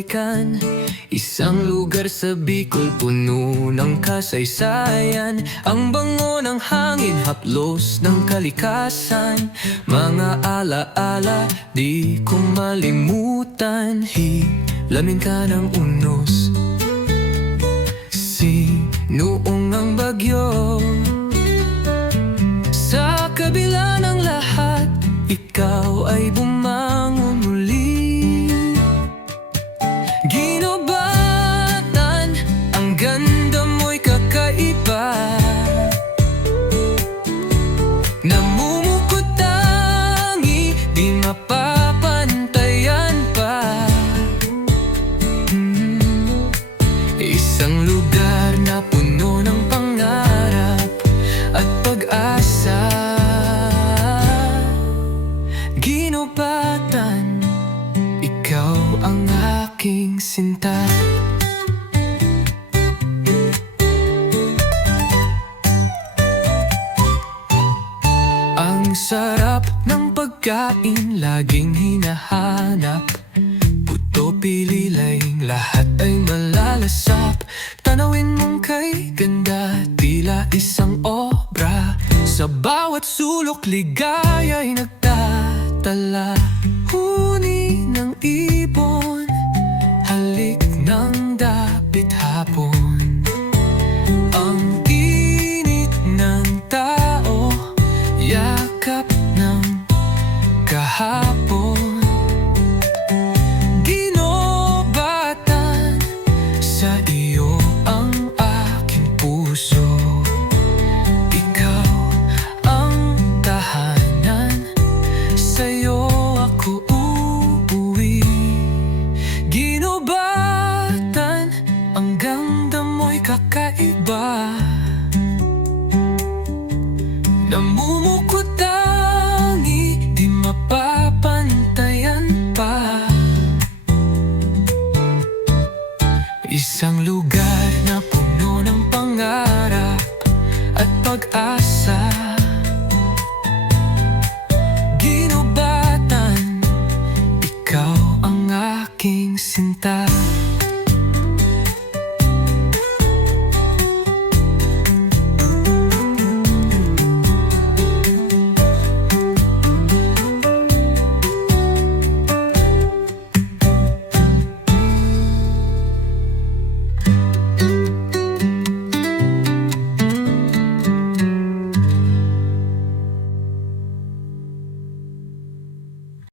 balikan. Isang lugar sa Bicol, puno ng kasaysayan. Ang bango ng hangin, haplos ng kalikasan. Mga alaala, di ko malimutan. Hilamin ka ng unos, sinuong ang bagyo. Sa kabila ng lahat, ikaw ay bumangon muli. Ginobatan, ang ganda mo'y kakaiba. Namumukutangi, di mapapantayan pa. Isang lugar na puno ng pangarap at pag-asa. Ginobatan, ikaw ang aking sinta. Ang sarap ng pagkain, laging hinahanap. Puto, pililayng, lahat ay malalasap. Tanawin mong kay ganda, tila isang obra. Sa bawat sulok, ligaya'y nagtatala. Huni ng ibon, halik ng dapit hapon. Ang init ng tao, yakap ng kahapon. Ginobatan, sa iyo ang aking puso. Ikaw ang tahanan, sa'yo ako uuwi. Ginobatan, ang ganda mo'y kakaiba. Namumukutangi, di mapapantayan pa. Isang lugar